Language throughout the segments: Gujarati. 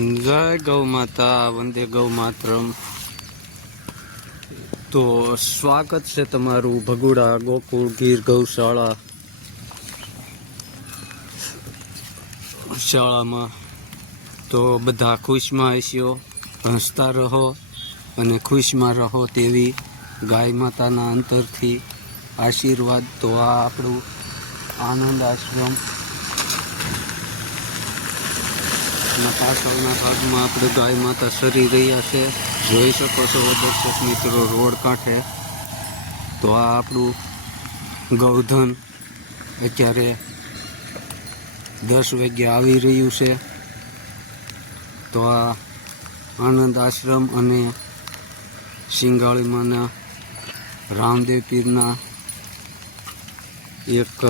જય ગૌ માતા, વંદે ગૌ માતરમ. તો સ્વાગત છે તમારું ભગુડા, ગોકુળ, ગીર, ગૌશાળા શાળામાં. તો બધા ખુશમાં હસ્યો હસતા રહો અને ખુશમાં રહો તેવી ગાય માતાના અંતરથી આશીર્વાદ. તો આ આપણું આનંદ આશ્રમ ના પાછળના ભાગમાં આપણે ગાય માતા સરી રહ્યા છે. જોઈ શકો છો દર્શક મિત્રો રોડ કાંઠે. તો આ આપણું ગૌધન અત્યારે દસ વાગ્યે આવી રહ્યું છે. તો આ આનંદ આશ્રમ અને સિંગાળીમાંના રામદેવ પીરના એક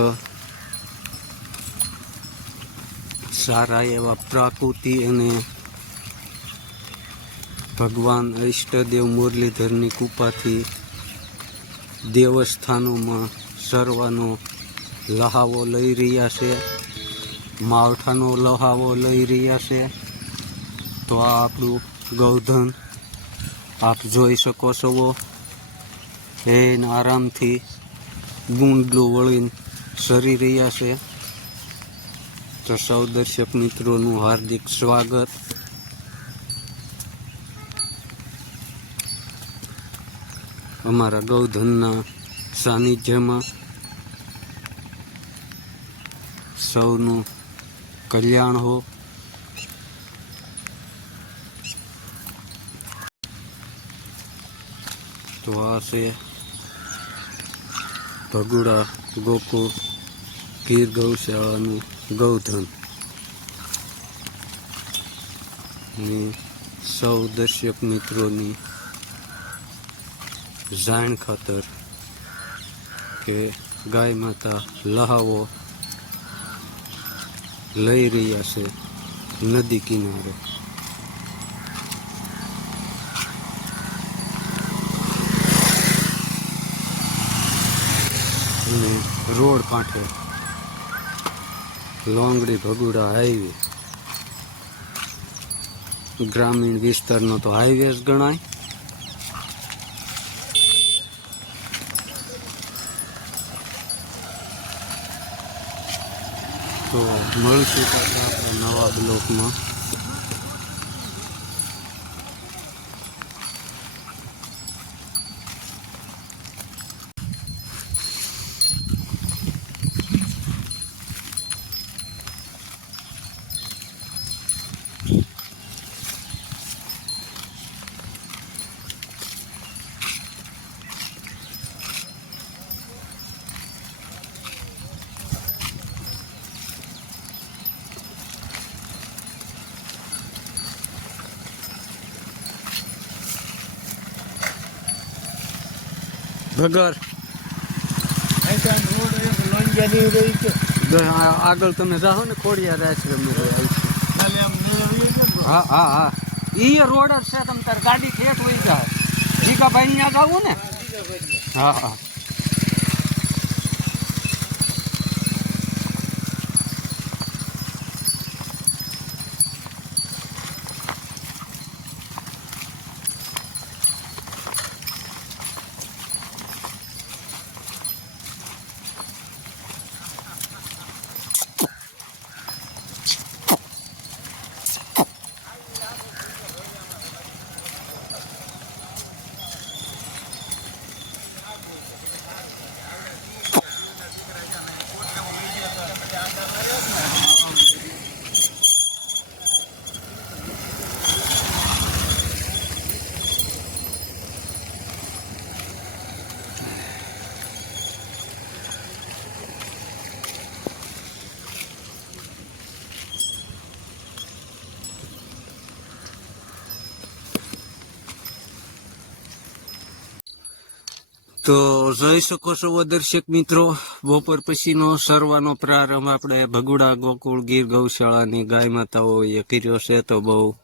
સારા એવા પ્રાકૃતિ અને ભગવાન ઈષ્ટદેવ મુરલીધરની કૃપાથી દેવસ્થાનોમાં સરવાનો લહાવો લઈ રહ્યા છે, માવઠાનો લહાવો લઈ રહ્યા છે. તો આ આપણું ગૌધન, આપ જોઈ શકો છો. એને આરામથી ગુંડલું વળીને સરી રહ્યા છે. તો સૌ દર્શક મિત્રોનું હાર્દિક સ્વાગત. અમારા ગૌધનના સાનિધ્યમાં સૌનું કલ્યાણ હો. તો આ છે ભગુડા ગોકુળ ગીર ગૌશાળાનું ગૌધન. સૌ દર્શક મિત્રોની જાણ ખાતર કે ગાય માતા લહાવો લઈ રહ્યા છે નદી કિનારે. રોડ કાંઠે લોંગડી ભગુડા હાઈવે. ગ્રામીણ વિસ્તારનો તો હાઈવે જ ગણાય. તો મળશું આપણે નવા બ્લોકમાં. ભગર આગળ તમે જાઓ ને, ખોડિયાર આશ્રમ હા હા હા. ઈ રોડ છે તમે તાર ગાડી ઠેઠ હોય જાય. જીગાભાઈ ત્યાં જાવું ને? હા હા. તો જોઈ શકો છો દર્શક મિત્રો, બપોર પછીનો સર્વાનો પ્રારંભ. આપણે ભગુડા, ગોકુળ, ગીર, ગૌશાળાની ગાય માતાઓએ કર્યો છે. તો બહુ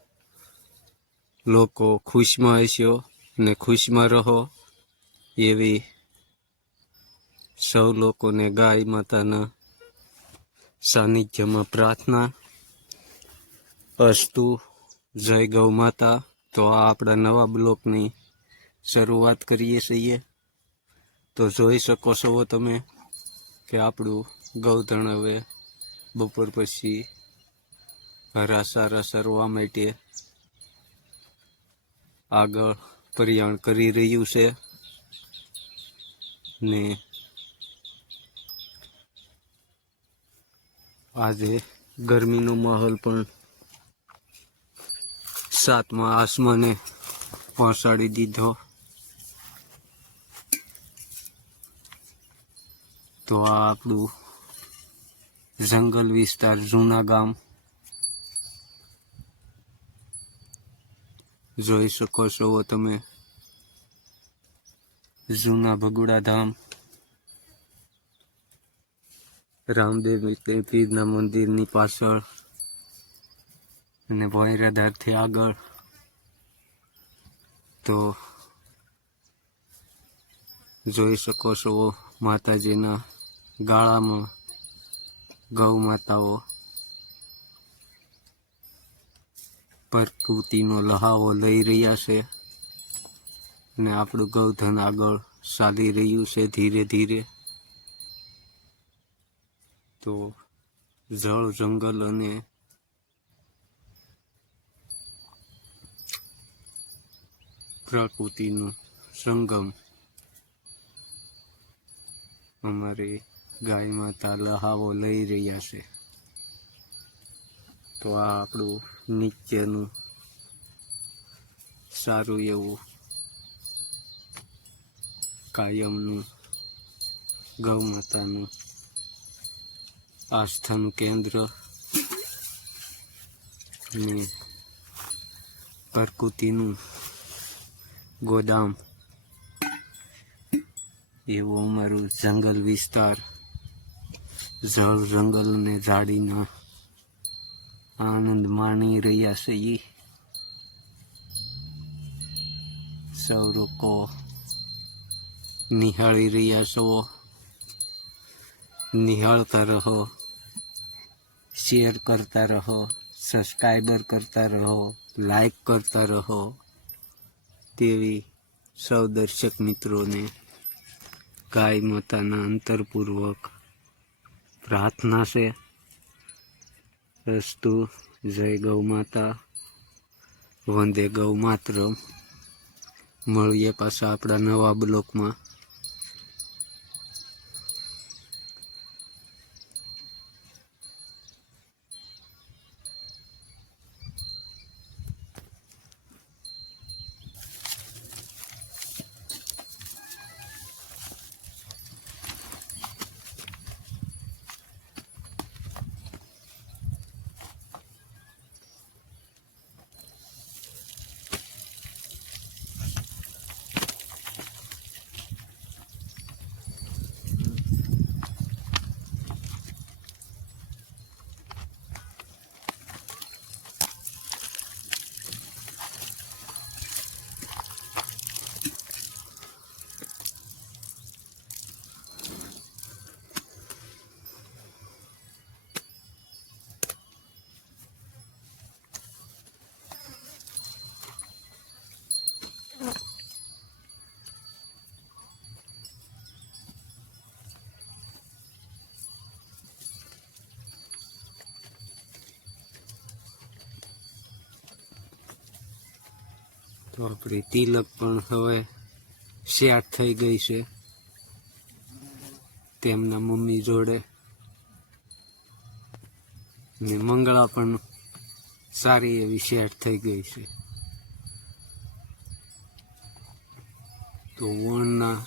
લોકો ખુશમાં હસ્યો ને ખુશમાં રહો એવી સૌ લોકોને ગાય માતાના સાનિધ્યમાં પ્રાર્થના. અસ્તુ, જય ગૌ માતા. તો આ આપણા નવા બ્લોકની શરૂઆત કરીએ છીએ. તો જોઈ શકો છો તમે કે આપણું ગૌધણ હવે બપોર પછી હરાસા સરવા માટે આગળ પરિયાણ કરી રહ્યું છે. ને આજે ગરમીનો માહોલ પણ સાતમા આસમાને પહોંચાડી દીધો. તો આ આપણું જંગલ વિસ્તાર, જૂના ગામ. જોઈ શકો છો તમે. જૂના ભગુડા ધામ. રામદેવ પીરના મંદિરની પાછળ. અને ભોયરાધારથી આગળ. તો જોઈ શકો છો માતાજીના ગાળામાં ગૌ માતાઓ, પ્રકૃતિનો લહાવો લઈ રહ્યા છે અને આપણું ગૌધન આગળ ચાલી રહ્યું છે ધીરે ધીરે. તો જળ, જંગલ અને પ્રકૃતિનું સંગમ અમારી ગાય માતા લહાવો લઈ રહ્યા છે. તો આ આપણું નિત્યનું સારું એવું કાયમનું ગૌ માતાનું આસ્થાનું કેન્દ્ર ને પ્રકૃતિનું ગોદામ એવું અમારું જંગલ વિસ્તાર. જળ જંગલ અને ઝાડીના આનંદ માણી રહ્યા છીએ. સૌ લોકો નિહાળી રહ્યા છો. નિહાળતા રહો. શેર કરતા રહો. સબસ્ક્રાઈબર કરતા રહો. લાઈક કરતા રહો. તેવી સૌ દર્શક મિત્રોને ગાય માતાના અંતરપૂર્વક પ્રાર્થના છે. રસ્તુ જય ગૌ માતા, વંદે ગૌ માત્ર મળીએ પાછા આપણા નવા બ્લોકમાં. તો તિલક પણ હવે સેટ થઈ ગઈ છે. તેમના મમ્મી જોડે. ને મંગળા પણ સારી એવી સેટ થઈ ગઈ છે. તો વણના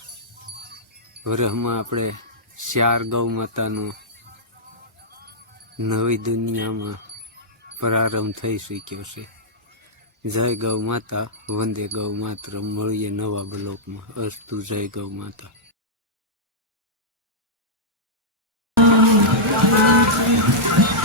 વરહમાં આપણે શ્યાર ગૌ માતાનો નવી દુનિયામાં પ્રારંભ થઈ શક્યો છે. જય ગૌ માતા, વંદે ગૌ માત્ર મળીએ નવા બ્લોકમાં અસ્તુ જય ગૌ માતા Thank you.